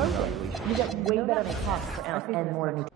You get way better cost per ounce and more nutrition.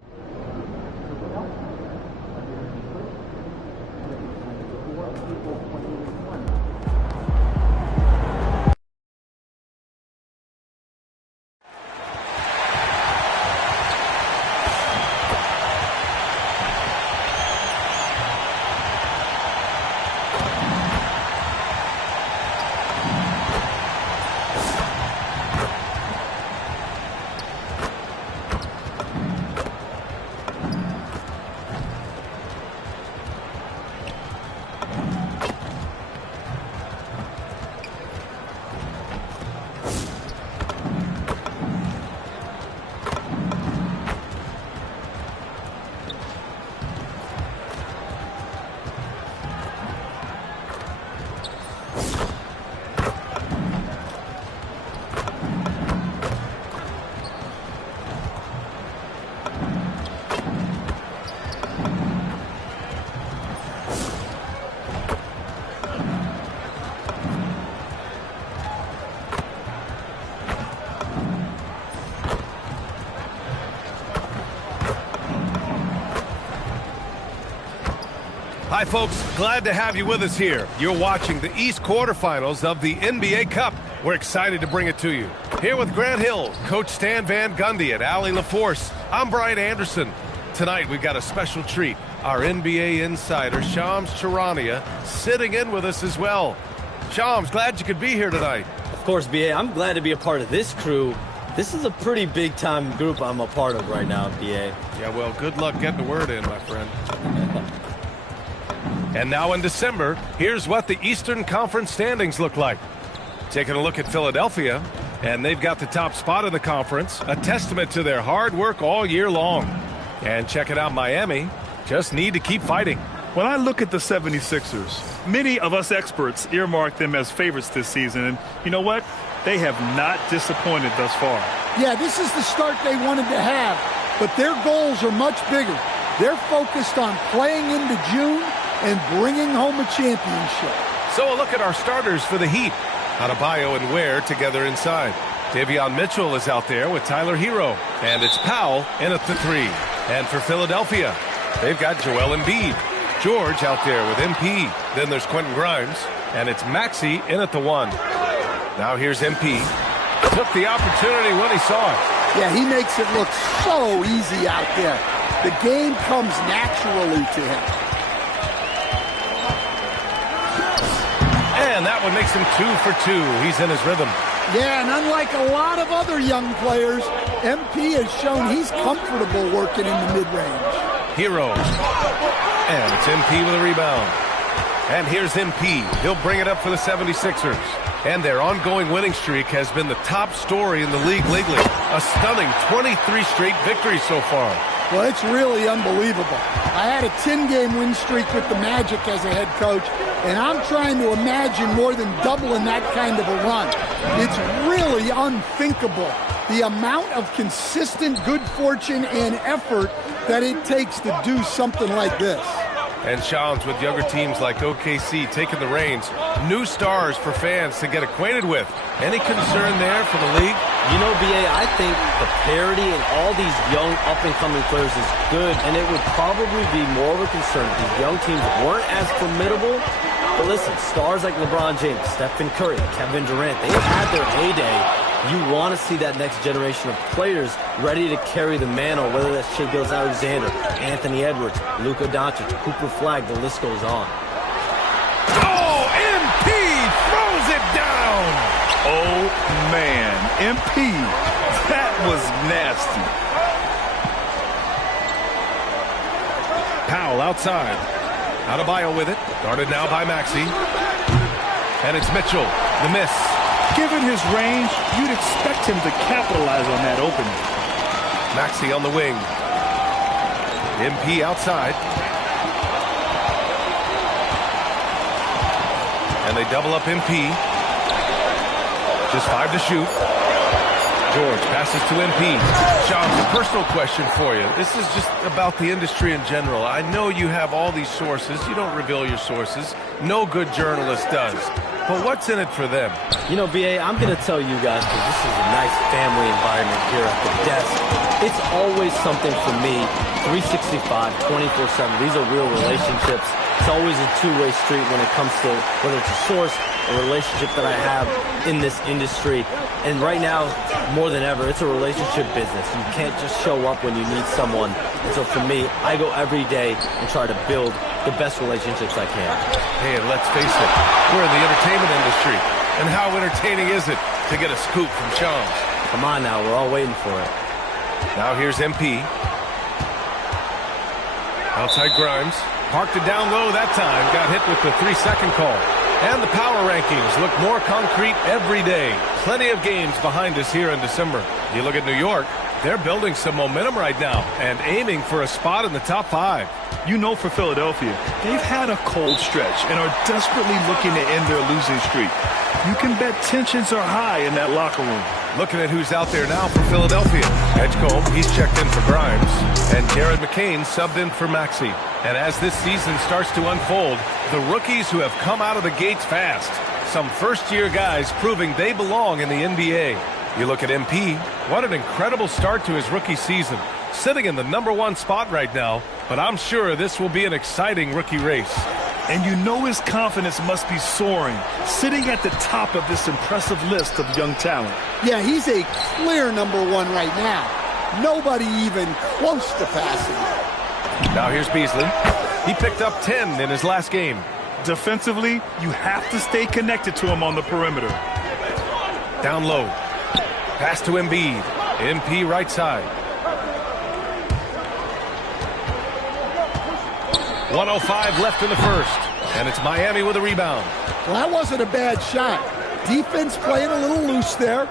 Hi, folks. Glad to have you with us here. You're watching the East quarterfinals of the NBA Cup. We're excited to bring it to you. Here with Grant Hill, Coach Stan Van Gundy, and Allie LaForce, I'm Brian Anderson. Tonight, we've got a special treat. Our NBA insider, Shams Charania, sitting in with us as well. Shams, glad you could be here tonight. Of course, BA. I'm glad to be a part of this crew. This is a pretty big-time group I'm a part of right now, BA. Yeah, well, good luck getting the word in, my friend. And now in December, here's what the Eastern Conference standings look like. Taking a look at Philadelphia, and they've got the top spot in the conference, a testament to their hard work all year long. And checking out Miami, just need to keep fighting. When I look at the 76ers, many of us experts earmark them as favorites this season, and you know what? They have not disappointed thus far. Yeah, this is the start they wanted to have, but their goals are much bigger. They're focused on playing into June and bringing home a championship. So a look at our starters for the Heat. Adebayo and Ware together inside. Davion Mitchell is out there with Tyler Hero. And it's Powell in at the 3. And for Philadelphia, they've got Joel Embiid. George out there with MP. Then there's Quentin Grimes. And it's Maxey in at the 1. Now here's MP. Took the opportunity when he saw it. Yeah, he makes it look so easy out there. The game comes naturally to him. And that one makes him 2 for 2. He's in his rhythm. Yeah, and unlike a lot of other young players, MP has shown he's comfortable working in the mid-range. Hero. And it's MP with a rebound. And here's MP. He'll bring it up for the 76ers. And their ongoing winning streak has been the top story in the league lately. A stunning 23 straight victories so far. Well, it's really unbelievable. I had a 10-game win streak with the Magic as a head coach, and I'm trying to imagine more than doubling that kind of a run. It's really unthinkable, the amount of consistent good fortune and effort that it takes to do something like this. And Shams, with younger teams like OKC taking the reins, new stars for fans to get acquainted with. Any concern there for the league? You know, BA, I think the parity in all these young up-and-coming players is good, and it would probably be more of a concern if these young teams weren't as formidable. But listen, stars like LeBron James, Stephen Curry, Kevin Durant, they have had their heyday. You want to see that next generation of players ready to carry the mantle, whether that's Shai Gilgeous-Alexander, Anthony Edwards, Luka Doncic, Cooper Flagg, the list goes on. Oh, MP throws it down! Oh, man. MP, that was nasty. Powell outside. Adebayo with it. Guarded now by Maxey. And it's Mitchell. The miss. Given his range, you'd expect him to capitalize on that opening. Maxey on the wing. MP outside. And they double up MP. Just 5 to shoot. George passes to MP. Sean, a personal question for you. This is just about the industry in general. I know you have all these sources. You don't reveal your sources. No good journalist does. But what's in it for them? You know, B.A., I'm going to tell you guys, because this is a nice family environment here at the desk. It's always something for me, 365, 24/7. These are real relationships. It's always a two-way street when it comes to whether it's a source, a relationship that I have in this industry. And right now, more than ever, it's a relationship business. You can't just show up when you need someone. And so for me, I go every day and try to build the best relationships I can. Hey, and let's face it, we're in the entertainment industry. And how entertaining is it to get a scoop from Sean? Come on now, we're all waiting for it. Now here's MP. Outside Grimes. Parked it down low that time. Got hit with the 3-second call. And the power rankings look more concrete every day. Plenty of games behind us here in December. You look at New York, they're building some momentum right now and aiming for a spot in the top 5. You know, for Philadelphia, they've had a cold stretch and are desperately looking to end their losing streak. You can bet tensions are high in that locker room. Looking at who's out there now for Philadelphia. Edgecombe, he's checked in for Grimes. And Jared McCain subbed in for Maxey. And as this season starts to unfold, the rookies who have come out of the gates fast. Some first-year guys proving they belong in the NBA. You look at MP, what an incredible start to his rookie season. Sitting in the #1 spot right now, but I'm sure this will be an exciting rookie race. And you know his confidence must be soaring, sitting at the top of this impressive list of young talent. Yeah, he's a clear #1 right now. Nobody even close to passing. Now here's Beasley. He picked up 10 in his last game. Defensively, you have to stay connected to him on the perimeter. Down low. Pass to Embiid. MP right side. 1:05 left in the first. And it's Miami with a rebound. Well, that wasn't a bad shot. Defense playing a little loose there.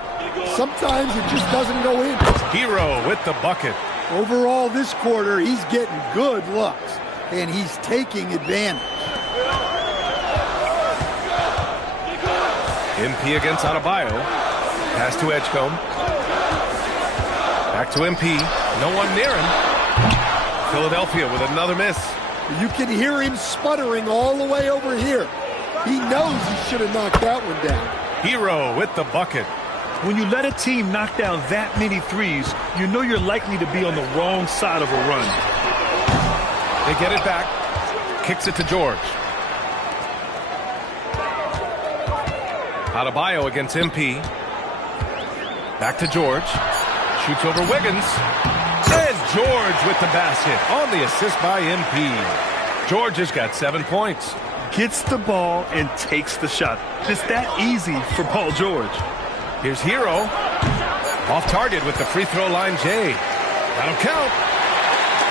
Sometimes it just doesn't go in. Hero with the bucket. Overall, this quarter, he's getting good looks, and he's taking advantage. MP against Adebayo. Pass to Edgecombe. Back to MP. No one near him. Philadelphia with another miss. You can hear him sputtering all the way over here. He knows he should have knocked that one down. Hero with the bucket. When you let a team knock down that many threes, you know you're likely to be on the wrong side of a run. They get it back. Kicks it to George. Adebayo against MP. Back to George. Shoots over Wiggins. And George with the basket on the assist by MP. George has got 7 points. Gets the ball and takes the shot. It's that easy for Paul George. Here's Hero. Off target with the free throw line, Jay. That'll count.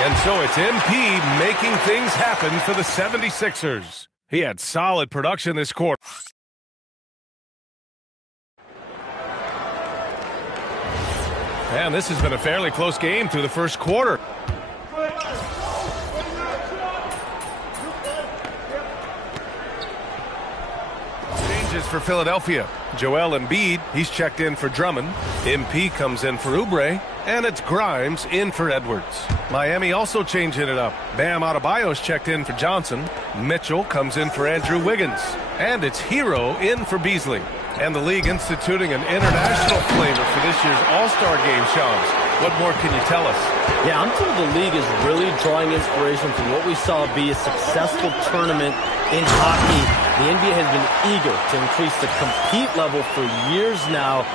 And so it's MP making things happen for the 76ers. He had solid production this quarter. And this has been a fairly close game through the first quarter. Changes for Philadelphia. Joel Embiid, he's checked in for Drummond. MP comes in for Oubre. And it's Grimes in for Edwards. Miami also changing it up. Bam Adebayo's checked in for Johnson. Mitchell comes in for Andrew Wiggins. And it's Hero in for Beasley. And the league instituting an international flavor for this year's All-Star game, Shams. What more can you tell us? Yeah, I'm told the league is really drawing inspiration from what we saw be a successful tournament in hockey. The NBA has been eager to increase the compete level for years now,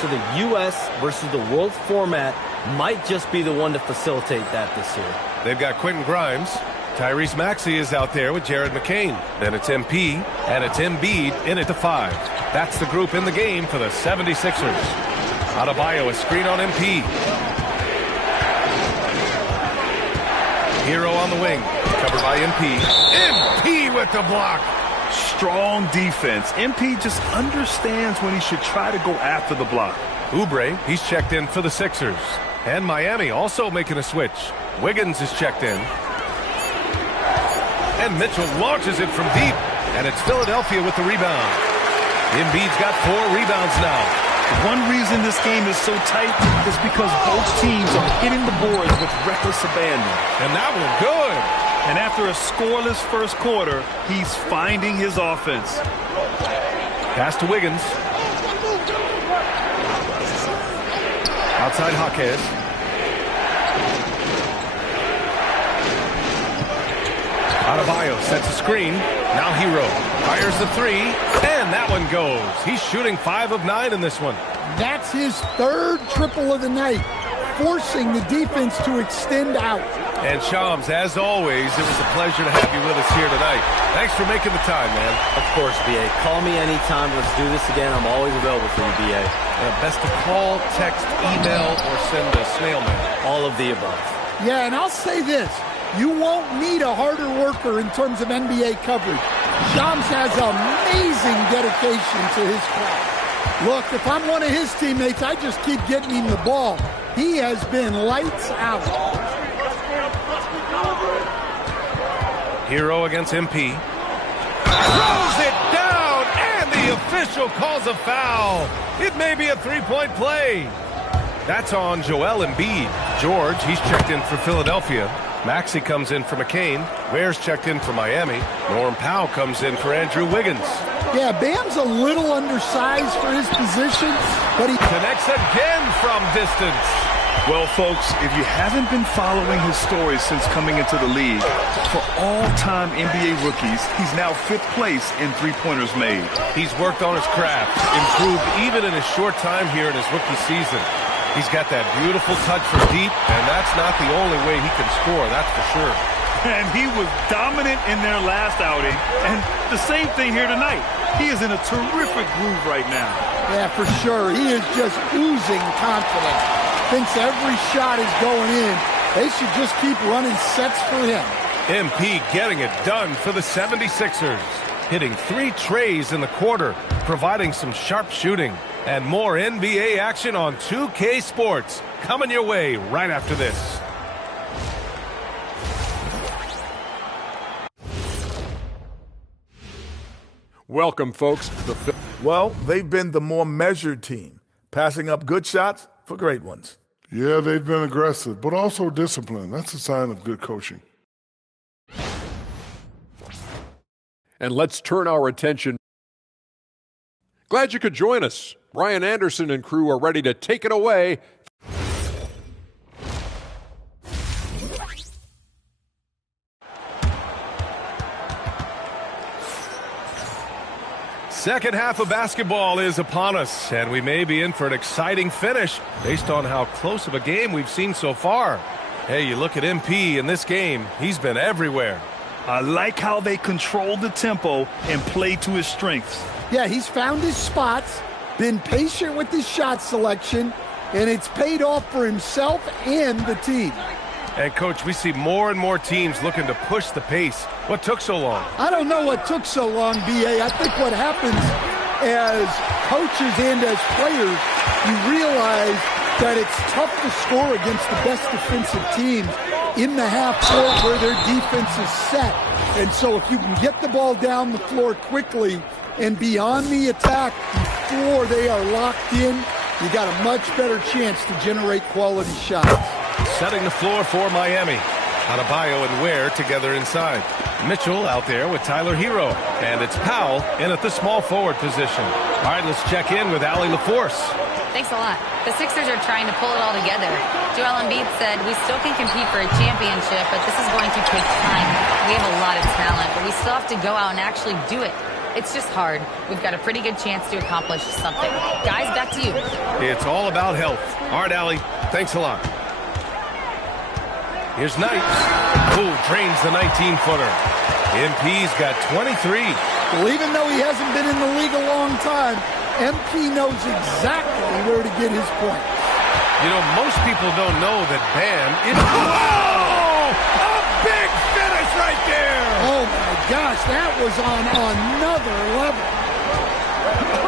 so the U.S. versus the world format might just be the one to facilitate that this year. They've got Quentin Grimes. Tyrese Maxey is out there with Jared McCain. Then it's MP, and it's Embiid in at the 5. That's the group in the game for the 76ers. Adebayo, a screen on MP. Hero on the wing, covered by MP. MP with the block. Strong defense. MP just understands when he should try to go after the block. Oubre, he's checked in for the Sixers. And Miami also making a switch. Wiggins is checked in. And Mitchell launches it from deep. And it's Philadelphia with the rebound. Embiid's got 4 rebounds now. One reason this game is so tight is because both teams are hitting the boards with reckless abandon. And that one good. And after a scoreless first quarter, he's finding his offense. Pass to Wiggins. Outside Jaquez. Adebayo sets a screen. Now Hero fires the three, and that one goes. He's shooting 5 of 9 in this one. That's his third triple of the night, forcing the defense to extend out. And Shams, as always, it was a pleasure to have you with us here tonight. Thanks for making the time, man. Of course, B.A. Call me anytime. Let's do this again. I'm always available for you, B.A. Best to call, text, email, or send a snail mail. All of the above. Yeah, and I'll say this. You won't need a harder worker in terms of NBA coverage. Shams has amazing dedication to his craft. Look, if I'm one of his teammates, I just keep getting him the ball. He has been lights out. Hero against MP. Throws it down, and the official calls a foul. It may be a three-point play. That's on Joel Embiid. George, he's checked in for Philadelphia. Maxey comes in for McCain. Ware's checked in for Miami. Norm Powell comes in for Andrew Wiggins. Yeah, Bam's a little undersized for his position, but he Connects again from distance. Well, folks, if you haven't been following his story since coming into the league, for all-time NBA rookies, he's now 5th place in three-pointers made. He's worked on his craft, improved even in his short time here in his rookie season. He's got that beautiful touch from deep, and that's not the only way he can score, that's for sure. And he was dominant in their last outing, and the same thing here tonight. He is in a terrific groove right now. yeah, for sure. He is just oozing confidence. Thinks every shot is going in. They should just keep running sets for him. MP getting it done for the 76ers. Hitting 3 trays in the quarter, providing some sharp shooting. And more NBA action on 2K Sports. Coming your way right after this. Welcome, folks. Well, they've been the more measured team, passing up good shots for great ones. Yeah, they've been aggressive, but also disciplined. That's a sign of good coaching. And let's turn our attention. Glad you could join us. Brian Anderson and crew are ready to take it away. Second half of basketball is upon us, and we may be in for an exciting finish based on how close of a game we've seen so far. Hey, you look at MP in this game, he's been everywhere. I like how they control the tempo and play to his strengths. Yeah, he's found his spots, been patient with his shot selection, and it's paid off for himself and the team. And, Coach, we see more and more teams looking to push the pace. What took so long? I don't know what took so long, B.A. I think what happens as coaches and as players, you realize that it's tough to score against the best defensive teams in the half court where their defense is set. And so if you can get the ball down the floor quickly and beyond the attack before they are locked in, you got a much better chance to generate quality shots. Setting the floor for Miami. Adebayo and Ware together inside. Mitchell out there with Tyler Hero. And it's Powell in at the small forward position. All right, let's check in with Allie LaForce. Thanks a lot. The Sixers are trying to pull it all together. Joel Embiid said, we still can compete for a championship, but this is going to take time. We have a lot of talent, but we still have to go out and actually do it. It's just hard. We've got a pretty good chance to accomplish something. Guys, back to you. It's all about health. All right, Allie, thanks a lot. Here's Knight. Ooh, drains the 19-footer. MP's got 23. Well, even though he hasn't been in the league a long time, MP knows exactly where to get his point. You know, most people don't know that Bam is... Oh! A big finish right there! Oh, my gosh, that was on another level.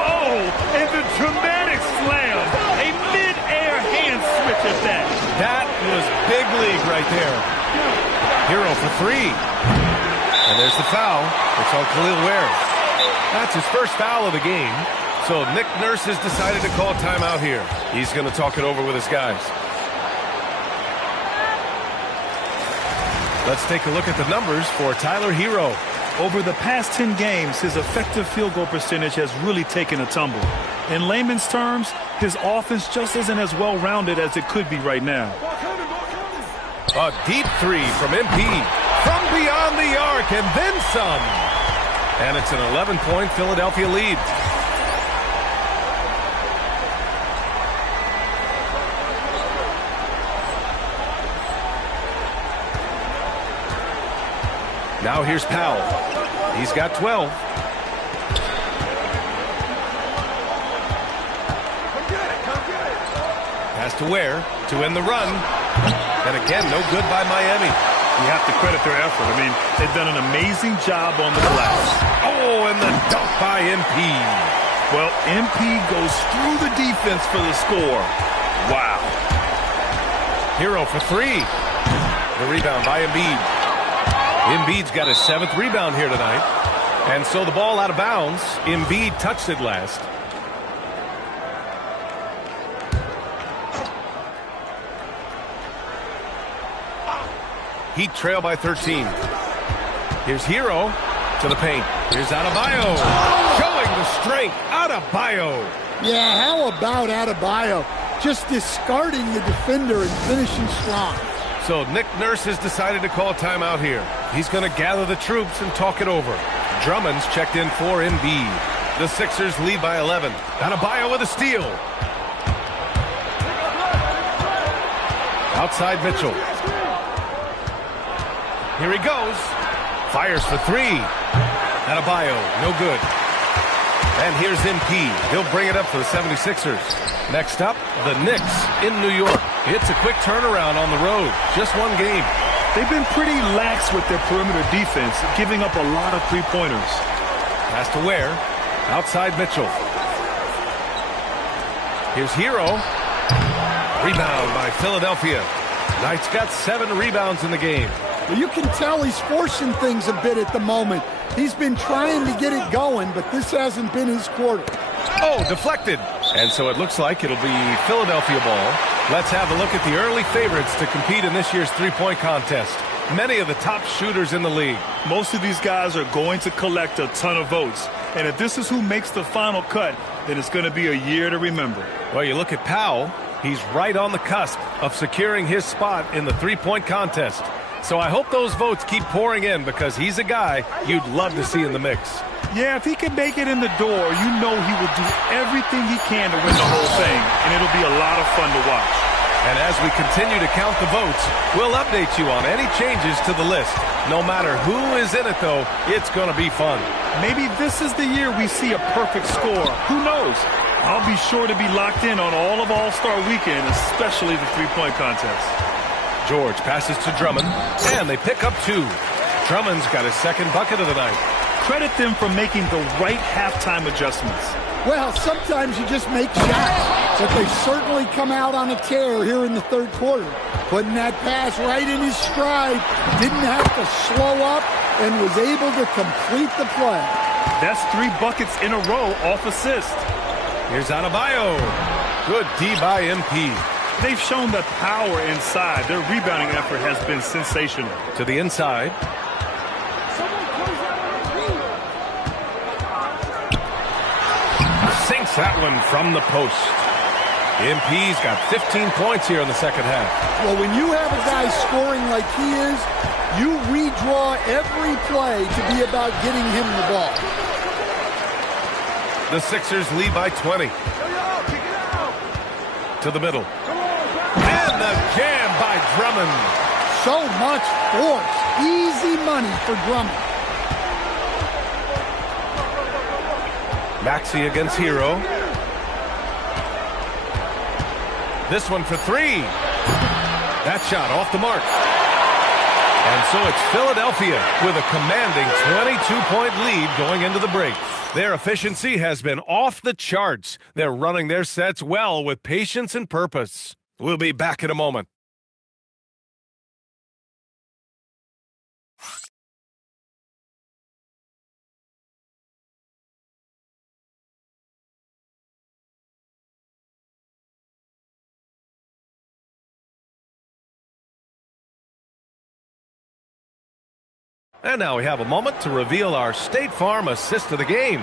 Oh, and the dramatic slam. A mid-air hand switch at that. That was big league right there. Hero for 3. And there's the foul. It's on Khalil Ware. That's his first foul of the game. So Nick Nurse has decided to call timeout here. He's going to talk it over with his guys. Let's take a look at the numbers for Tyler Hero. Over the past 10 games, his effective field goal percentage has really taken a tumble. In layman's terms, his offense just isn't as well-rounded as it could be right now. A deep three from MP. From beyond the arc and then some. And it's an 11-point Philadelphia lead. Now here's Powell. He's got 12. Pass to Ware to end the run. And again, no good by Miami. You have to credit their effort. I mean, they've done an amazing job on the glass. Oh, and the dunk by MP. Well, MP goes through the defense for the score. Wow. Hero for three. The rebound by Embiid. Embiid's got his 7th rebound here tonight. And so the ball out of bounds. Embiid touched it last. Heat trail by 13. Here's Hero to the paint. Here's Adebayo. Showing the strength. Adebayo. Yeah, how about Adebayo? Just discarding the defender and finishing strong. So Nick Nurse has decided to call timeout here. He's going to gather the troops and talk it over. Drummond's checked in for Embiid. The Sixers lead by 11. Adebayo with a steal. Outside Mitchell. Here he goes. Fires for three. Adebayo, no good. And here's MP. He'll bring it up for the 76ers. Next up, the Knicks in New York. It's a quick turnaround on the road. Just one game. They've been pretty lax with their perimeter defense, giving up a lot of three-pointers. Pass to Ware. Outside Mitchell. Here's Hero. Rebound by Philadelphia. Knight's got 7 rebounds in the game. Well, you can tell he's forcing things a bit at the moment. He's been trying to get it going, but this hasn't been his quarter. Oh, deflected. And so it looks like it'll be Philadelphia ball. Let's have a look at the early favorites to compete in this year's three-point contest. Many of the top shooters in the league. Most of these guys are going to collect a ton of votes. And if this is who makes the final cut, then it's going to be a year to remember. Well, you look at Powell. He's right on the cusp of securing his spot in the three-point contest. So I hope those votes keep pouring in because he's a guy you'd love to see in the mix. Yeah, if he can make it in the door, you know he will do everything he can to win the whole thing, and it'll be a lot of fun to watch. And as we continue to count the votes, we'll update you on any changes to the list. No matter who is in it, though, it's going to be fun. Maybe this is the year we see a perfect score. Who knows? I'll be sure to be locked in on all of All-Star Weekend, especially the three-point contest. George passes to Drummond, and they pick up 2. Drummond's got his 2nd bucket of the night. Credit them for making the right halftime adjustments. Well, sometimes you just make shots, but they certainly come out on a tear here in the third quarter. Putting that pass right in his stride, didn't have to slow up, and was able to complete the play. That's 3 buckets in a row off assist. Here's Adebayo. Good D by MP. They've shown the power inside. Their rebounding effort has been sensational. To the inside. Sinks that one from the post. MP's got 15 points here in the second half. Well, when you have a guy scoring like he is, you redraw every play to be about getting him the ball. The Sixers lead by 20. To the middle. And the jam by Drummond. So much force. Easy money for Drummond. Maxey against Hero. This one for 3. That shot off the mark. And so it's Philadelphia with a commanding 22-point lead going into the break. Their efficiency has been off the charts. They're running their sets well with patience and purpose. We'll be back in a moment. And now we have a moment to reveal our State Farm assist of the game.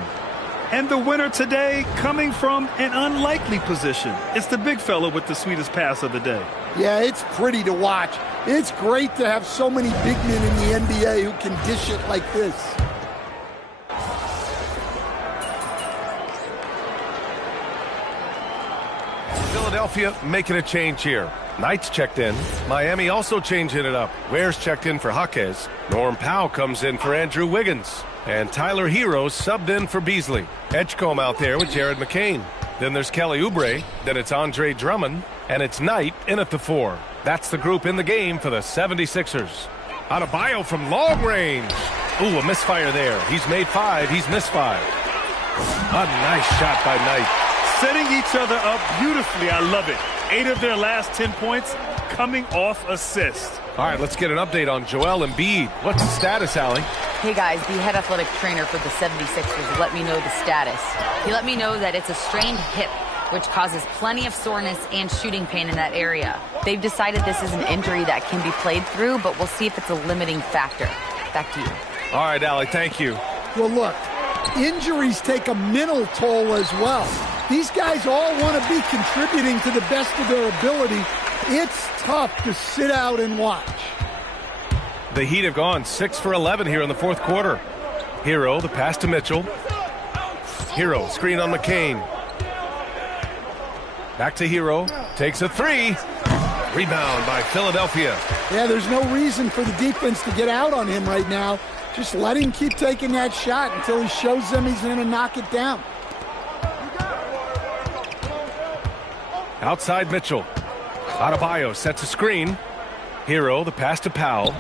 And the winner today coming from an unlikely position. It's the big fella with the sweetest pass of the day. Yeah, it's pretty to watch. It's great to have so many big men in the NBA who can dish it like this. Philadelphia making a change here. Knight's checked in. Miami also changing it up. Ware's checked in for Jaquez. Norm Powell comes in for Andrew Wiggins. And Tyler Hero subbed in for Beasley. Edgecombe out there with Jared McCain. Then there's Kelly Oubre. Then it's Andre Drummond. And it's Knight in at the 4. That's the group in the game for the 76ers. Adebayo from long range. Ooh, a misfire there. He's made 5. He's missed 5. A nice shot by Knight. Setting each other up beautifully. I love it. 8 of their last 10 points coming off assist. All right, let's get an update on Joel Embiid. What's the status, Allie? Hey, guys, the head athletic trainer for the 76ers let me know the status. He let me know that it's a strained hip, which causes plenty of soreness and shooting pain in that area. They've decided this is an injury that can be played through, but we'll see if it's a limiting factor. Back to you. All right, Allie, thank you. Well, look, injuries take a mental toll as well. These guys all want to be contributing to the best of their ability. It's tough to sit out and watch. The Heat have gone 6 for 11 here in the fourth quarter. Hero, the pass to Mitchell. Hero, screen on McCain. Back to Hero, takes a 3. Rebound by Philadelphia. Yeah, there's no reason for the defense to get out on him right now. Just let him keep taking that shot until he shows them he's going to knock it down. Outside Mitchell. Adebayo sets a screen. Hero, the pass to Powell.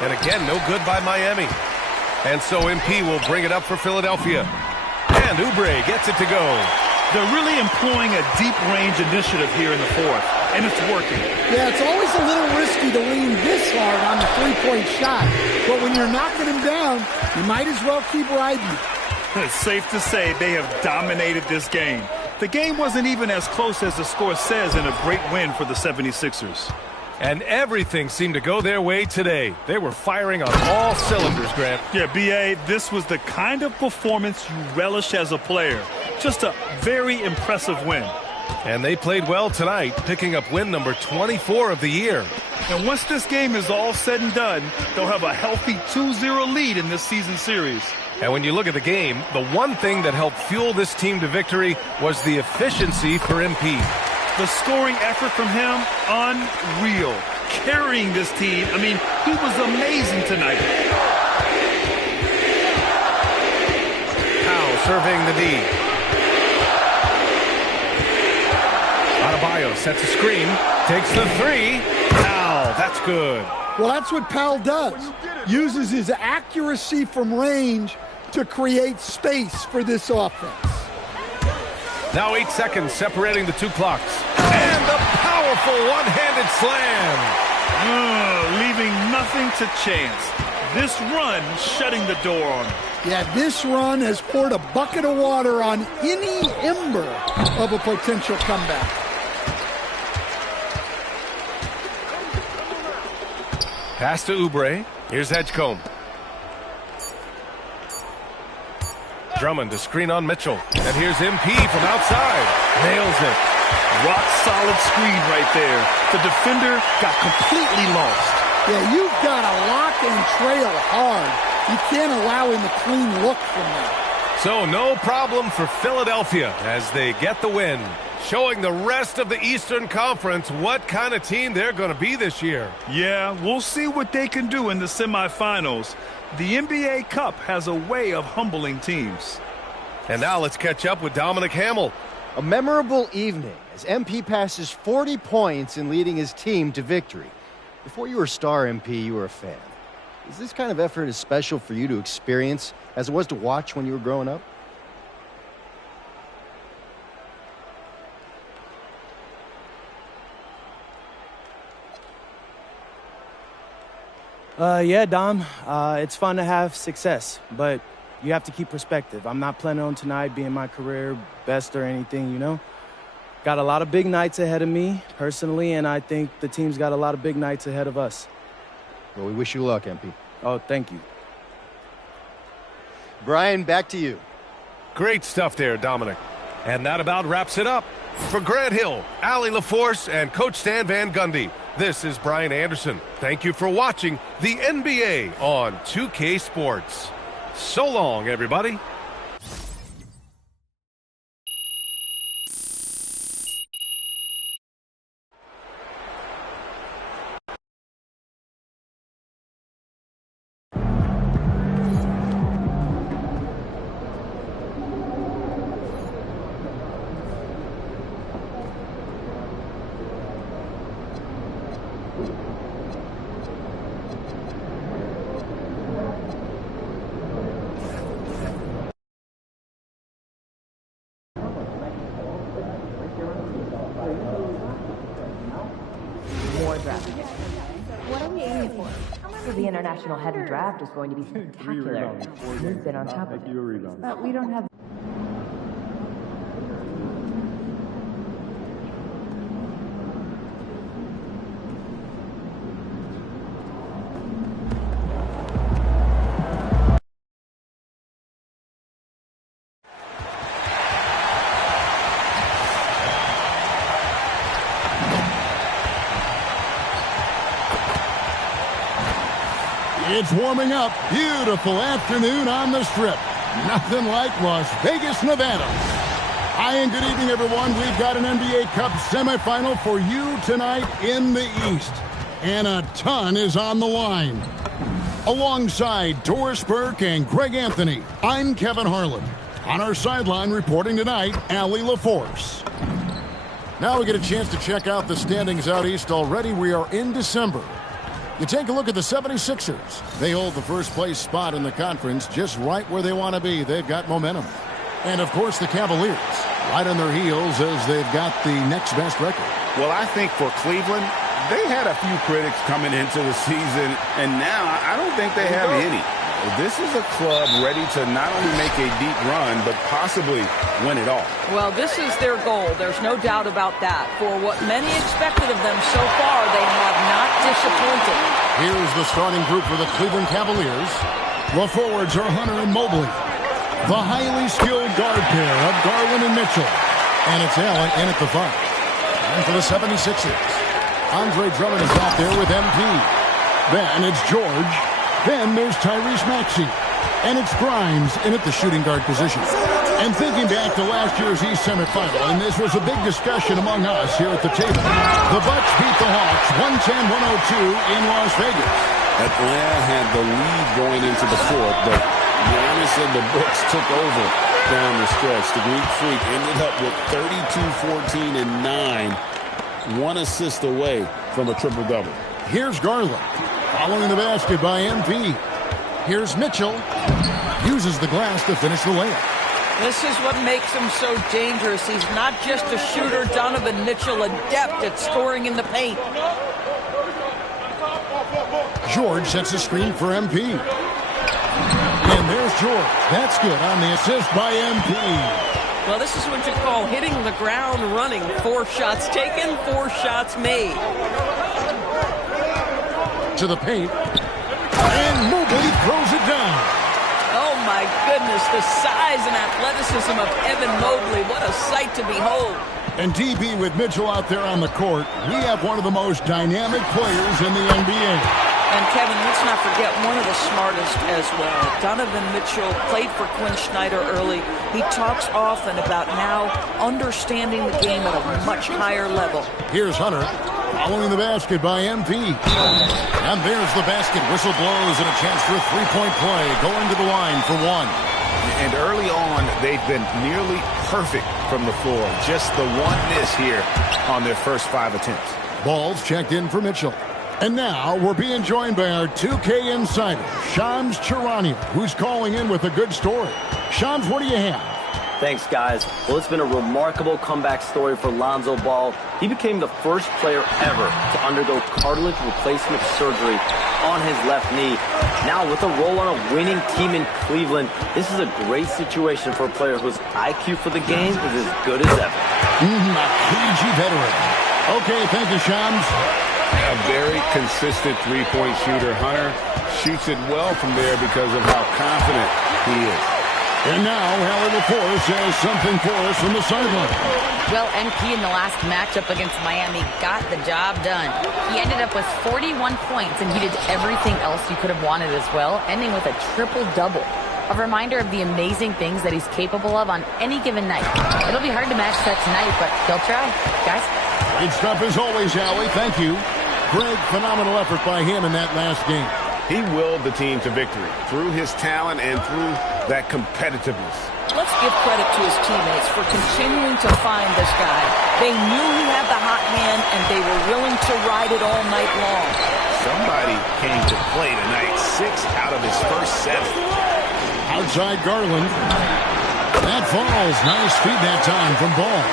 And again, no good by Miami. And so MP will bring it up for Philadelphia. And Oubre gets it to go. They're really employing a deep range initiative here in the fourth, and it's working. Yeah, it's always a little risky to lean this hard on the three-point shot. But when you're knocking him down, you might as well keep riding it. It's safe to say they have dominated this game. The game wasn't even as close as the score says in a great win for the 76ers. And everything seemed to go their way today. They were firing on all cylinders, Grant. Yeah, B.A., this was the kind of performance you relish as a player. Just a very impressive win. And they played well tonight, picking up win number 24 of the year. And once this game is all said and done, they'll have a healthy 2-0 lead in this season series. And when you look at the game, the one thing that helped fuel this team to victory was the efficiency for MP. The scoring effort from him, unreal. Carrying this team, I mean, he was amazing tonight. Powell serving the D. Adebayo sets a screen, takes the 3. Powell, that's good. Well, that's what Powell does. Uses his accuracy from range to create space for this offense. Now 8 seconds separating the two clocks. And the powerful one-handed slam. Leaving nothing to chance. This run shutting the door on him. Yeah, this run has poured a bucket of water on any ember of a potential comeback. Pass to Oubre. Here's Edgecombe. Drummond to screen on Mitchell. And here's MP from outside. Nails it. Rock solid screen right there. The defender got completely lost. Yeah, you've got to lock and trail hard. You can't allow him a clean look from that. So no problem for Philadelphia as they get the win, showing the rest of the Eastern Conference what kind of team they're going to be this year. Yeah, we'll see what they can do in the semifinals. The NBA Cup has a way of humbling teams. And now let's catch up with Dominic Hamill. A memorable evening as MP passes 40 points in leading his team to victory. Before you were a star, MP, you were a fan. Is this kind of effort as special for you to experience as it was to watch when you were growing up? Yeah, Dom. It's fun to have success, but you have to keep perspective. I'm not planning on tonight being my career best or anything, you know? Got a lot of big nights ahead of me, personally, and I think the team's got a lot of big nights ahead of us. Well, we wish you luck, MP. Oh, thank you. Brian, back to you. Great stuff there, Dominic. And that about wraps it up. For Grant Hill, Allie LaForce, and Coach Stan Van Gundy, this is Brian Anderson. Thank you for watching the NBA on 2K Sports. So long, everybody. What are we aiming for? So the international heavy draft is going to be spectacular. We've been on top of it. But we don't have... It's warming up. Beautiful afternoon on the Strip. Nothing like Las Vegas, Nevada. Hi and good evening, everyone. We've got an NBA Cup semifinal for you tonight in the East. And a ton is on the line. Alongside Doris Burke and Greg Anthony, I'm Kevin Harlan. On our sideline reporting tonight, Allie LaForce. Now we get a chance to check out the standings out east already. We are in December. You take a look at the 76ers. They hold the first place spot in the conference just right where they want to be. They've got momentum. And, of course, the Cavaliers right on their heels as they've got the next best record. Well, I think for Cleveland, they had a few critics coming into the season, and now I don't think they have any. This is a club ready to not only make a deep run, but possibly win it all. Well, this is their goal. There's no doubt about that. For what many expected of them so far, they have not disappointed. Here's the starting group for the Cleveland Cavaliers. The forwards are Hunter and Mobley. The highly skilled guard pair of Garland and Mitchell. And it's Allen in at the 5. And for the 76ers, Andre Drummond is out there with MP. Then it's George. Then there's Tyrese Maxey. And it's Grimes in at the shooting guard position. And thinking back to last year's East semifinal, and this was a big discussion among us here at the table. The Bucks beat the Hawks 110-102 in Las Vegas. Atlanta had the lead going into the fourth, but Giannis and the Bucks took over down the stretch. The Greek Freak ended up with 32, 14, and 9. 1 assist away from a triple-double. Here's Garland. Following the basket by MP. Here's Mitchell. Uses the glass to finish the layup. This is what makes him so dangerous. He's not just a shooter. Donovan Mitchell adept at scoring in the paint. George sets a screen for MP. And there's George. That's good on the assist by MP. Well, this is what you call hitting the ground running. 4 shots taken, 4 shots made. To the paint. And Mobley throws it down. Oh, my goodness. The size and athleticism of Evan Mobley. What a sight to behold. And DB with Mitchell out there on the court, we have one of the most dynamic players in the NBA. And, Kevin, let's not forget one of the smartest as well. Donovan Mitchell played for Quinn Snyder early. He talks often about now understanding the game at a much higher level. Here's Hunter following the basket by MP. And there's the basket. Whistle blows and a chance for a three-point play going to the line for 1. And early on, they've been nearly perfect from the floor. Just the 1 miss here on their first 5 attempts. Ball's checked in for Mitchell. And now we're being joined by our 2K insider, Shams Charania, who's calling in with a good story. Shams, what do you have? Thanks, guys. Well, it's been a remarkable comeback story for Lonzo Ball. He became the first player ever to undergo cartilage replacement surgery on his left knee. Now, with a role on a winning team in Cleveland, this is a great situation for a player whose IQ for the game is as good as ever. A cagey veteran. Okay, thank you, Shams. A very consistent three-point shooter. Hunter shoots it well from there because of how confident he is. And now, Hallie LaForce has something for us from the sideline. Well, MP in the last matchup against Miami got the job done. He ended up with 41 points, and he did everything else you could have wanted as well, ending with a triple-double. A reminder of the amazing things that he's capable of on any given night. It'll be hard to match that tonight, but he'll try. Guys? Great stuff as always, Hallie. Thank you. Greg, phenomenal effort by him in that last game. He willed the team to victory through his talent and through that competitiveness. Let's give credit to his teammates for continuing to find this guy. They knew he had the hot hand, and they were willing to ride it all night long. Somebody came to play tonight. 6 out of his first 7. Outside Garland. That falls. Nice feed that time from Ball.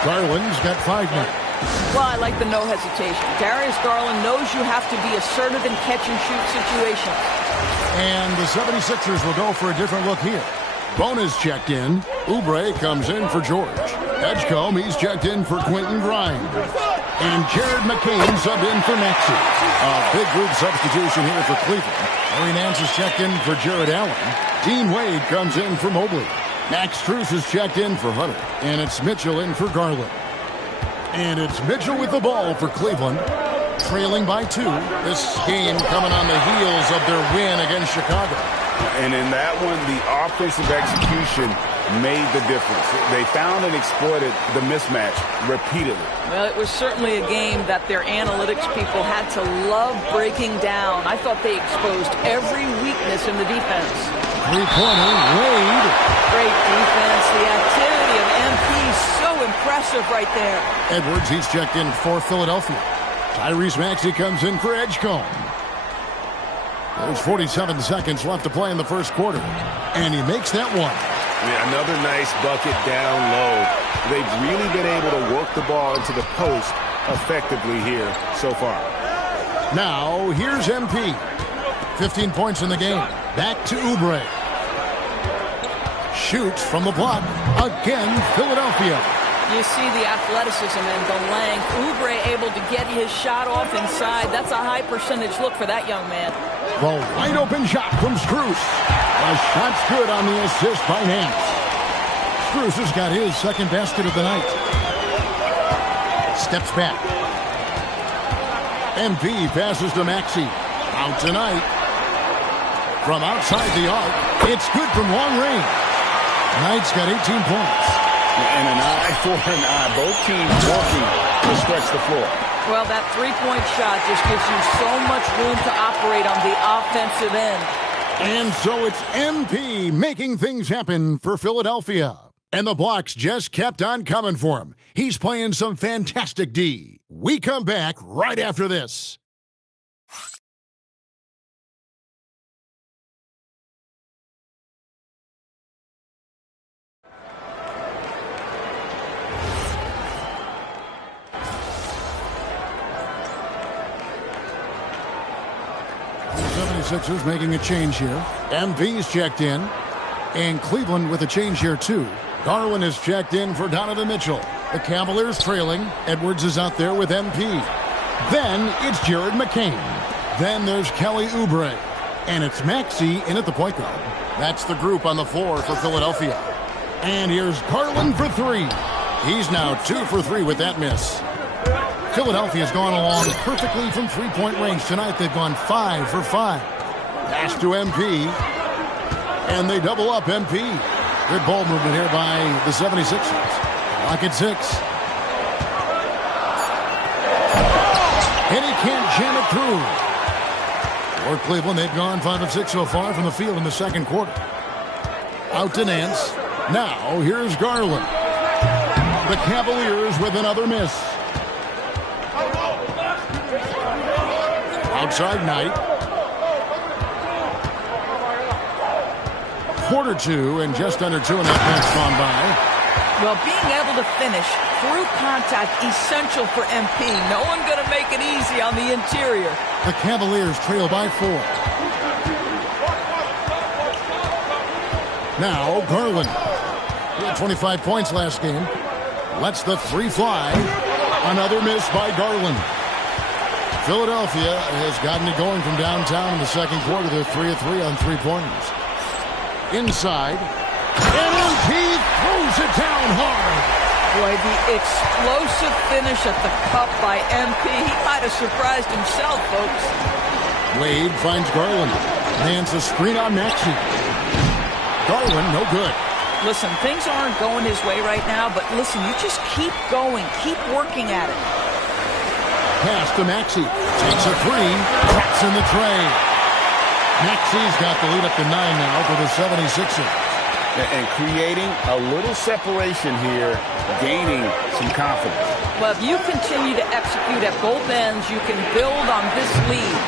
Garland's got 5 now. Well, I like the no hesitation. Darius Garland knows you have to be assertive in catch-and-shoot situations. And the 76ers will go for a different look here. Bonus checked in. Oubre comes in for George. Edgecombe, he's checked in for Quentin Grimes. And Jared McCain subbed in for Maxey. A big group substitution here for Cleveland. Larry Nance is checked in for Jared Allen. Dean Wade comes in for Mobley. Max Strus is checked in for Hunter. And it's Mitchell in for Garland. And it's Mitchell with the ball for Cleveland. Trailing by 2. This game coming on the heels of their win against Chicago. And in that one, the offensive execution made the difference. They found and exploited the mismatch repeatedly. Well, it was certainly a game that their analytics people had to love breaking down. I thought they exposed every weakness in the defense. Three-pointer, Wade. Great defense. The activity of MP is so impressive right there. Edwards, he's checked in for Philadelphia. Tyrese Maxey comes in for Edgecombe. There's 47 seconds left to play in the first quarter. And he makes that one. Yeah, another nice bucket down low. They've really been able to work the ball into the post effectively here so far. Now, here's MP. 15 points in the game. Back to Oubre. Shoots from the block. Again, Philadelphia. You see the athleticism and the length. Oubre able to get his shot off inside. That's a high percentage look for that young man. The wide open shot from Strus. The shot's good on the assist by Nance. Strus has got his second basket of the night. Steps back. MP passes to Maxey. Out tonight. From outside the arc, it's good from long range. Knight's got 18 points. And an eye for an eye. Both teams working to stretch the floor. Well, that three-point shot just gives you so much room to operate on the offensive end. And so it's MP making things happen for Philadelphia. And the blocks just kept on coming for him. He's playing some fantastic D. We come back right after this. The 76ers making a change here. MP's checked in. And Cleveland with a change here, too. Garland is checked in for Donovan Mitchell. The Cavaliers trailing. Edwards is out there with MP. Then it's Jared McCain. Then there's Kelly Oubre. And it's Maxey in at the point guard. That's the group on the floor for Philadelphia. And here's Garland for 3. He's now 2 for 3 with that miss. Philadelphia's gone along perfectly from three-point range. Tonight they've gone 5 for 5. Pass to MP. And they double up MP. Good ball movement here by the 76ers. Clock at 6. And he can't jam it through. For Cleveland, they've gone 5 of 6 so far from the field in the second quarter. Out to Nance. Now, here's Garland. The Cavaliers with another miss. Outside Knight. Quarter 2 and just under 2 and a half minutes gone by. Well, being able to finish through contact, essential for MP. No one going to make it easy on the interior. The Cavaliers trail by 4. Now, Garland. He had 25 points last game. Lets the 3 fly. Another miss by Garland. Philadelphia has gotten it going from downtown in the second quarter. They're 3 of 3 on three-pointers. Inside. And MP throws it down hard. Boy, the explosive finish at the cup by MP. He might have surprised himself, folks. Wade finds Garland. Lands a screen on Maxey. Garland, no good. Listen, things aren't going his way right now, but listen, you just keep going. Keep working at it. Pass to Maxey. Takes a three. Taps in the tray. Maxey's got the lead up to 9 now for the 76ers. And creating a little separation here, gaining some confidence. Well, if you continue to execute at both ends, you can build on this lead.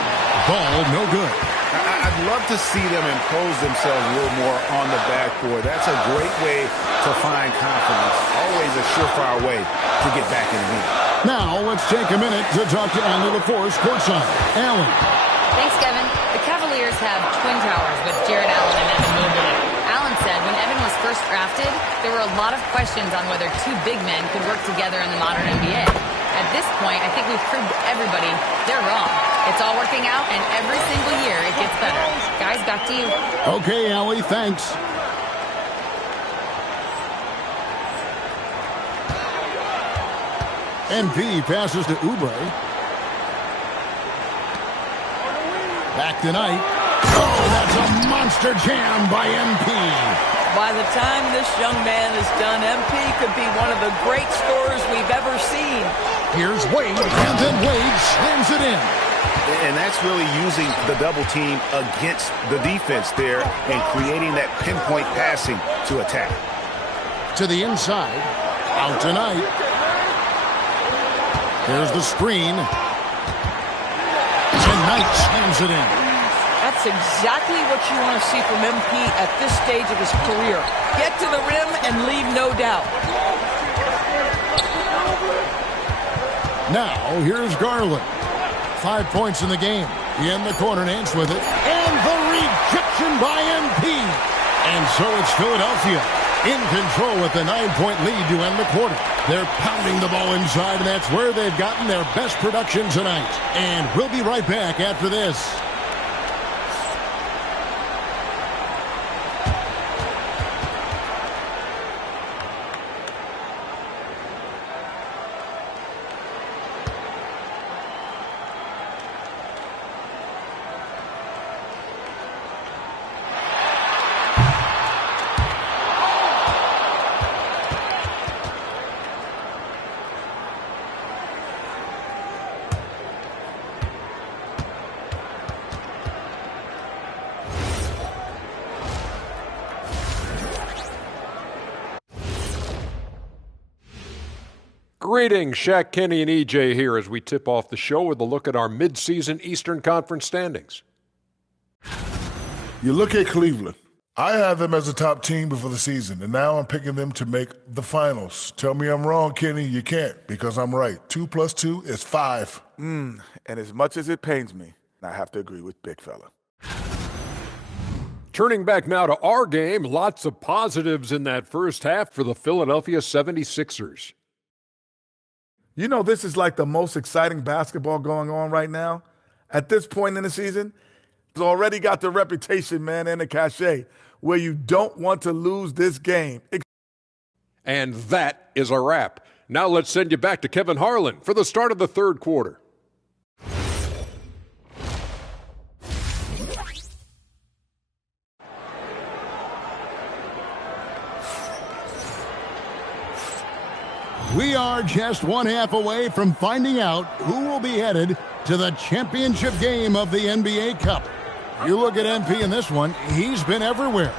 Ball, no good. I'd love to see them impose themselves a little more on the backboard. That's a great way to find confidence. Always a surefire way to get back in the game. Now, let's take a minute to talk to Anna LaForce courtside. Allen. Thanks, Kevin. The Cavaliers have twin towers with Jared Allen and Evan Mobley. Allen said when Evan was first drafted, there were a lot of questions on whether two big men could work together in the modern NBA. At this point, I think we've proved to everybody they're wrong. It's all working out, and every single year it gets better. Guys, back to you. Okay, Allie, thanks. MP passes to Oubre. Back tonight. Oh, that's a monster jam by MP. By the time this young man is done, MP could be one of the great scorers we've ever seen. Here's Wade, and then Wade slams it in. And that's really using the double team against the defense there and creating that pinpoint passing to attack. To the inside. Out tonight. There's the screen. Tonight slams it in. That's exactly what you want to see from MP at this stage of his career. Get to the rim and leave no doubt. Now, here's Garland. 5 points in the game. In the corner, Nance with it. And the rejection by MP. And so it's Philadelphia in control with the 9-point lead to end the quarter. They're pounding the ball inside, and that's where they've gotten their best production tonight. And we'll be right back after this. Greetings, Shaq, Kenny, and EJ here as we tip off the show with a look at our midseason Eastern Conference standings. You look at Cleveland. I had them as a top team before the season, and now I'm picking them to make the finals. Tell me I'm wrong, Kenny. You can't, because I'm right. 2 + 2 is 5. And as much as it pains me, I have to agree with Big Fella. Turning back now to our game, lots of positives in that first half for the Philadelphia 76ers. You know, this is like the most exciting basketball going on right now. At this point in the season, it's already got the reputation, man, and the cachet where you don't want to lose this game. And that is a wrap. Now let's send you back to Kevin Harlan for the start of the third quarter. We are just 1/2 away from finding out who will be headed to the championship game of the NBA Cup. You look at MP in this one, he's been everywhere.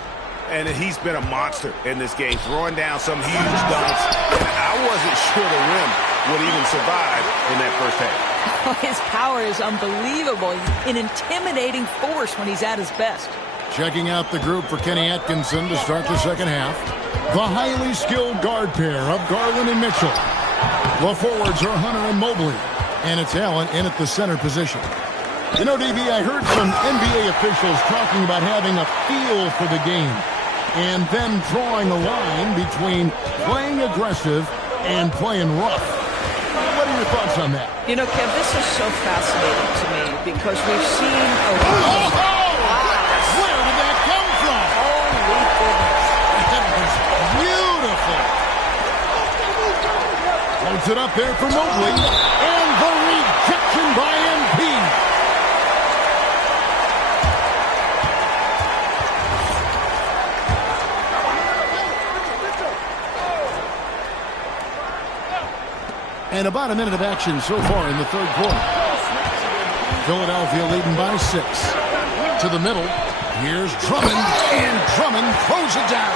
And he's been a monster in this game, throwing down some huge dunks. And I wasn't sure the rim would even survive in that first half. His power is unbelievable. An intimidating force when he's at his best. Checking out the group for Kenny Atkinson to start the second half. The highly skilled guard pair of Garland and Mitchell. The forwards are Hunter and Mobley. And it's Allen in at the center position. You know, DB, I heard some NBA officials talking about having a feel for the game and then drawing a line between playing aggressive and playing rough. What What are your thoughts on that? You know, Kev, this is so fascinating to me because we've seen a Where did that come from? Holy goodness. That was beautiful. Holds it up there for Mobley. And the rejection by MP. And about a minute of action so far in the third quarter. Philadelphia leading by 6. To the middle. Here's Drummond. And Drummond throws it down.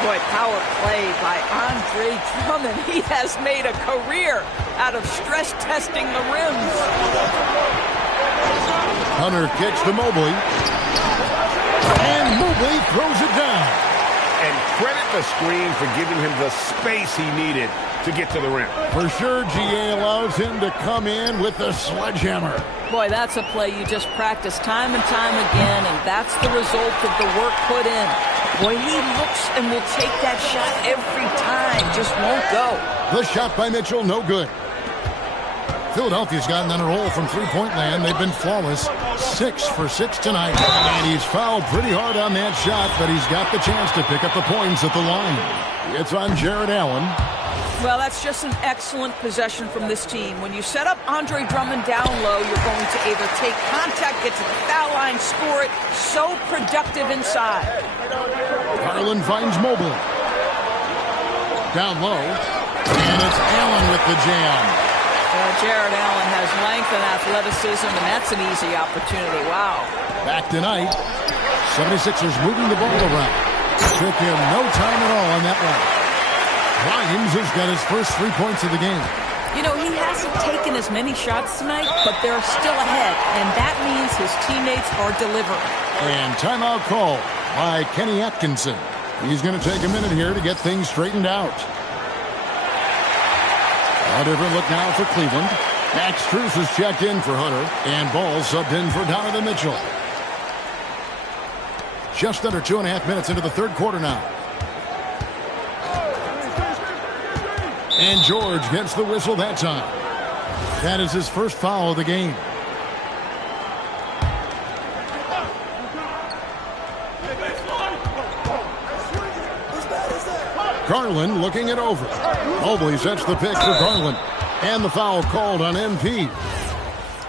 Boy, power play by Andre Drummond. He has made a career out of stress testing the rims. Hunter kicks to Mobley. And Mobley throws it down. And credit the screen for giving him the space he needed to get to the rim. For sure, GA allows him to come in with the sledgehammer. Boy, that's a play you just practice time and time again, and that's the result of the work put in. Boy, he looks and will take that shot every time, just won't go. The shot by Mitchell, no good. Philadelphia's gotten on a roll from three-point land. They've been flawless. 6 for 6 tonight. And he's fouled pretty hard on that shot, but he's got the chance to pick up the points at the line. It's on Jared Allen. Well, that's just an excellent possession from this team. When you set up Andre Drummond down low, you're going to either take contact, get to the foul line, score it. So productive inside. Garland finds Mobley. Down low. And it's Allen with the jam. Jared Allen has length and athleticism, and that's an easy opportunity. Wow. Back tonight. 76ers moving the ball around. Took him no time at all on that one. Grimes has got his first 3 points of the game. You know, he hasn't taken as many shots tonight, but they're still ahead, and that means his teammates are delivering. And timeout call by Kenny Atkinson. He's going to take a minute here to get things straightened out. A different look now for Cleveland. Max Strus is checked in for Hunter, and Ball subbed in for Donovan Mitchell. Just under 2.5 minutes into the third quarter now. And George gets the whistle that time. That is his first foul of the game. Garland looking it over. Mobley sets the pick for Garland. And the foul called on MP.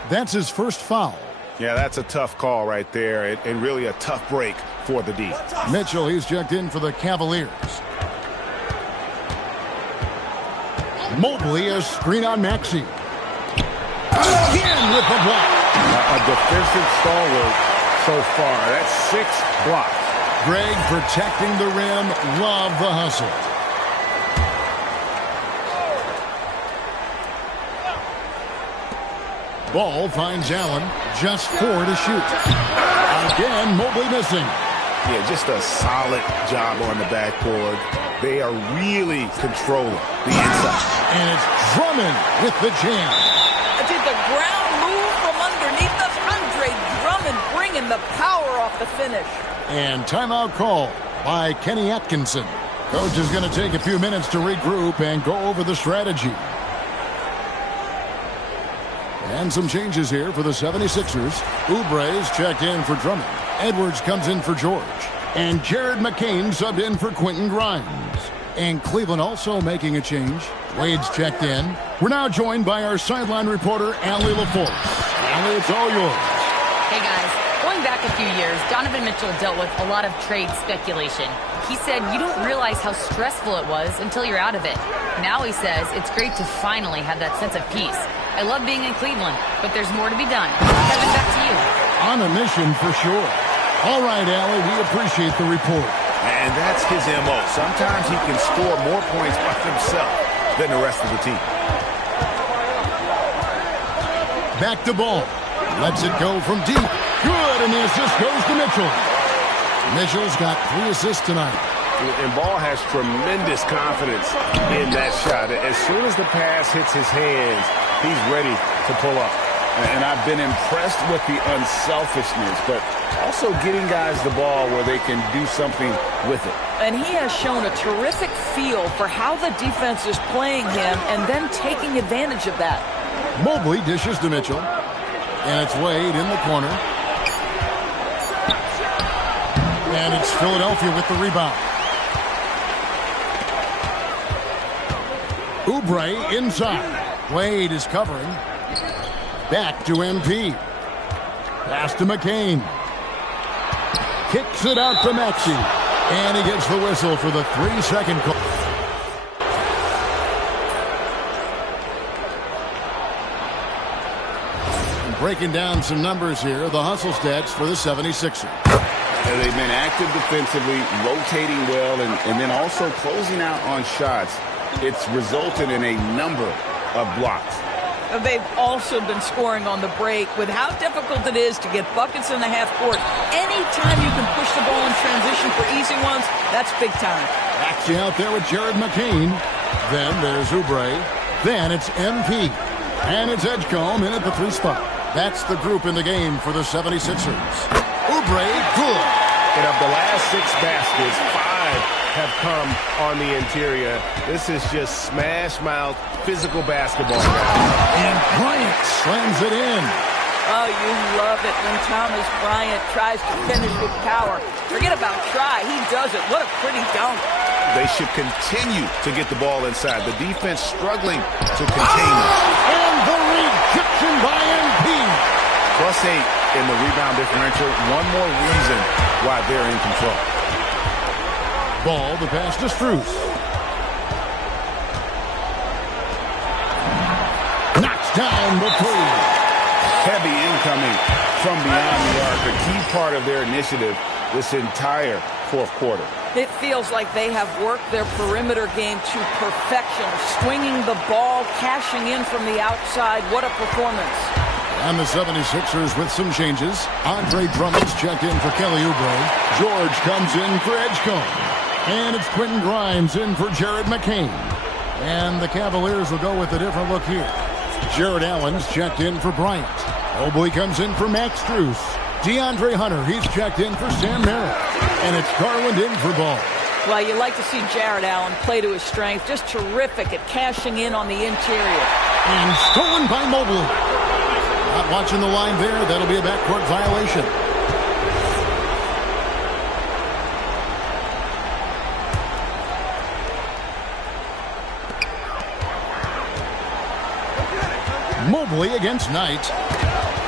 That's his first foul. Yeah, that's a tough call right there, and really a tough break for the D. Mitchell, he's checked in for the Cavaliers. Mobley, a screen on Maxey. Again with the block. A defensive stalwart so far. That's 6 blocks. Greg protecting the rim. Love the hustle. Ball finds Allen. Just 4 to shoot. Again, Mobley missing. Yeah, just a solid job on the backboard. They are really controlling the inside. And it's Drummond with the jam. Did the ground move from underneath us? Andre Drummond bringing the power off the finish. And timeout call by Kenny Atkinson. Coach is going to take a few minutes to regroup and go over the strategy. And some changes here for the 76ers. Oubre's checked in for Drummond. Edwards comes in for George. And Jared McCain subbed in for Quentin Grimes. And Cleveland also making a change. Wade's checked in. We're now joined by our sideline reporter, Allie LaForce. Allie, it's all yours. Hey, guys. Going back a few years, Donovan Mitchell dealt with a lot of trade speculation. He said you don't realize how stressful it was until you're out of it. Now he says it's great to finally have that sense of peace. I love being in Cleveland, but there's more to be done. Kevin, back to you. On a mission for sure. All right, Allie, we appreciate the report. And that's his MO. Sometimes he can score more points by himself than the rest of the team. Back to Ball. Lets it go from deep. Good, and the assist goes to Mitchell. Mitchell's got 3 assists tonight. And Ball has tremendous confidence in that shot. As soon as the pass hits his hands, he's ready to pull up. And I've been impressed with the unselfishness, but also getting guys the ball where they can do something with it. And he has shown a terrific feel for how the defense is playing him and then taking advantage of that. Mobley dishes to Mitchell. And it's Wade in the corner. And it's Philadelphia with the rebound. Oubre inside. Wade is covering. Back to MP. Pass to McCain. Kicks it out to Maxey. And he gets the whistle for the 3-second call. And breaking down some numbers here, the hustle stats for the 76ers. And they've been active defensively, rotating well, and then also closing out on shots. It's resulted in a number of blocks. They've also been scoring on the break with how difficult it is to get buckets in the half court. Anytime you can push the ball in transition for easy ones, that's big time. Maxey out there with Jared McCain. Then there's Oubre. Then it's MP. And it's Edgecombe in at the 3 spot. That's the group in the game for the 76ers. Oubre, good. And of the last 6 baskets, 5 have come on the interior. This is just smash-mouth, physical basketball. And Bryant slams it in. Oh, you love it when Thomas Bryant tries to finish with power. Forget about try. He does it. What a pretty dunk. They should continue to get the ball inside. The defense struggling to contain them. And the rejection by MP. +8 in the rebound differential. One more reason why they're in control. Ball, the pass to Strus. Knocks down the 3. Heavy incoming from beyond the arc. A key part of their initiative this entire fourth quarter. It feels like they have worked their perimeter game to perfection. Swinging the ball, cashing in from the outside. What a performance. And the 76ers with some changes. Andre Drummond's checked in for Kelly Oubre. George comes in for Edgecombe. And it's Quentin Grimes in for Jared McCain. And the Cavaliers will go with a different look here. Jared Allen's checked in for Bryant. Mobley comes in for Max Strus. DeAndre Hunter, he's checked in for Sam Merritt. And it's Garland in for Ball. Well, you like to see Jared Allen play to his strength. Just terrific at cashing in on the interior. And stolen by Mobley. Not watching the line there. That'll be a backcourt violation. Mobley against Knight.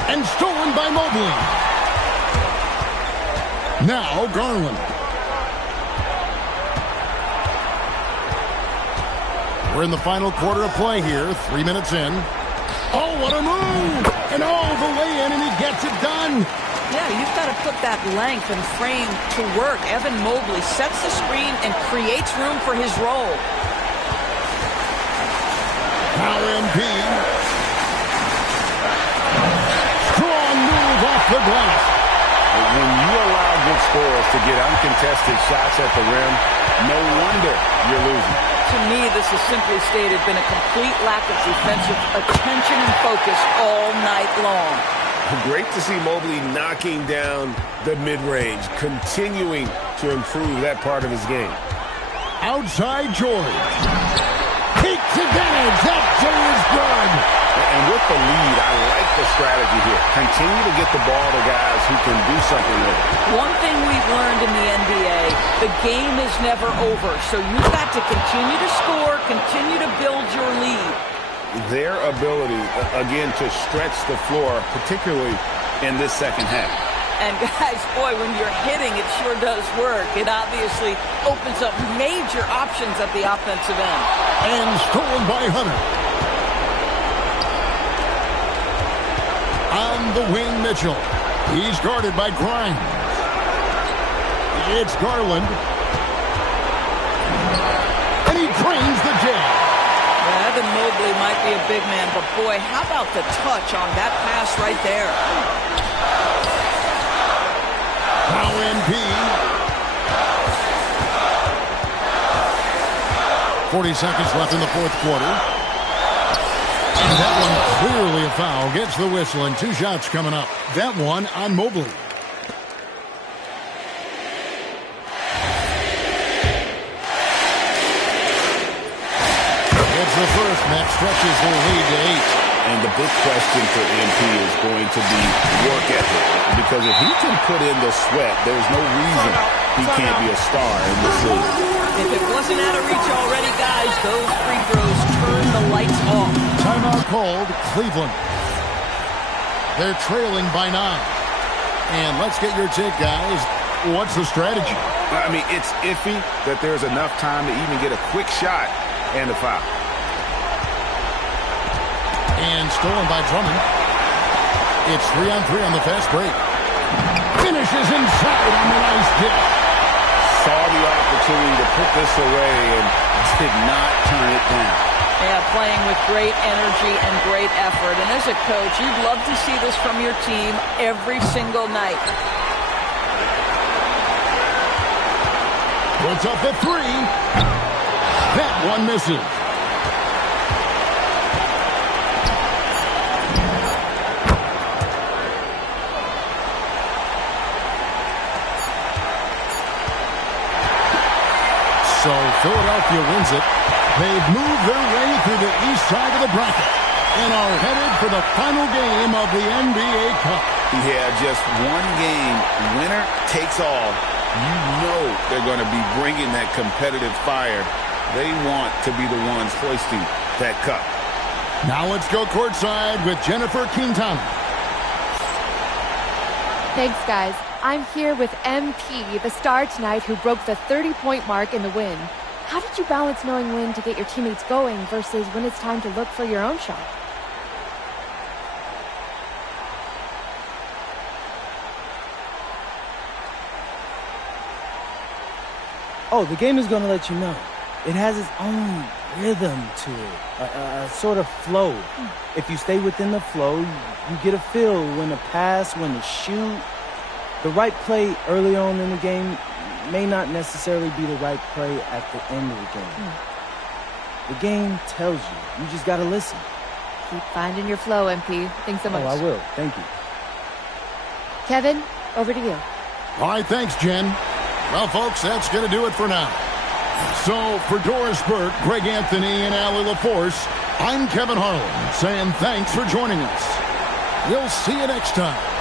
And stolen by Mobley. Now Garland. We're in the final quarter of play here. 3 minutes in. Oh, what a move! And the lay-in, and he gets it done. Yeah, you've got to put that length and frame to work. Evan Mobley sets the screen and creates room for his role. Now MP. Strong move off the glass. When you allow good scorers to get uncontested shots at the rim, no wonder you're losing. To me, this has simply stated been a complete lack of defensive attention and focus all night long. Great to see Mobley knocking down the mid-range, continuing to improve that part of his game. Outside George. Takes advantage. That J is good. And with the lead, I like the strategy here. Continue to get the ball to guys who can do something with it. One thing we've learned in the NBA, the game is never over. So you've got to continue to score, continue to build your lead. Their ability, again, to stretch the floor, particularly in this second half. And guys, boy, when you're hitting, it sure does work. It obviously opens up major options at the offensive end. And stolen by Hunter. On the wing, Mitchell. He's guarded by Grimes. It's Garland. And he drains the jam. Yeah, Evan Mobley might be a big man, but boy, how about the touch on that pass right there? Now MP. 40 seconds left in the fourth quarter. And that one clearly a foul. Gets the whistle, and 2 shots coming up. That one on Mobley. It's the first, and that stretches their lead to 8. And the big question for MP is going to be work ethic. Because if he can put in the sweat, there's no reason he can't be a star in this league. If it wasn't out of reach already, guys, those free throws turn the lights off. Timeout called, Cleveland. They're trailing by 9. And let's get your take, guys. What's the strategy? I mean, it's iffy that there's enough time to even get a quick shot and a foul. And stolen by Drummond. It's 3-on-3 on the fast break. Finishes inside on the nice dish. Saw the opportunity to put this away and did not turn it down. Yeah, playing with great energy and great effort. And as a coach, you'd love to see this from your team every single night. Puts up the 3. That one misses. So Philadelphia wins it. They've moved their way through the east side of the bracket and are headed for the final game of the NBA Cup. Yeah, just one game. Winner takes all. You know they're going to be bringing that competitive fire. They want to be the ones hoisting that cup. Now let's go courtside with Jennifer Quintana. Thanks, guys. I'm here with MP, the star tonight who broke the 30-point mark in the win. How did you balance knowing when to get your teammates going versus when it's time to look for your own shot? Oh, the game is going to let you know. It has its own rhythm to it, a sort of flow. If you stay within the flow, you get a feel when to pass, when to shoot. The right play early on in the game may not necessarily be the right play at the end of the game. The game tells you. You just got to listen. Keep finding your flow, MP. Thanks so much. Oh, I will. Thank you. Kevin, over to you. All right, thanks, Jen. Well, folks, that's going to do it for now. So, for Doris Burke, Greg Anthony, and Allie LaForce, I'm Kevin Harlan saying thanks for joining us. We'll see you next time.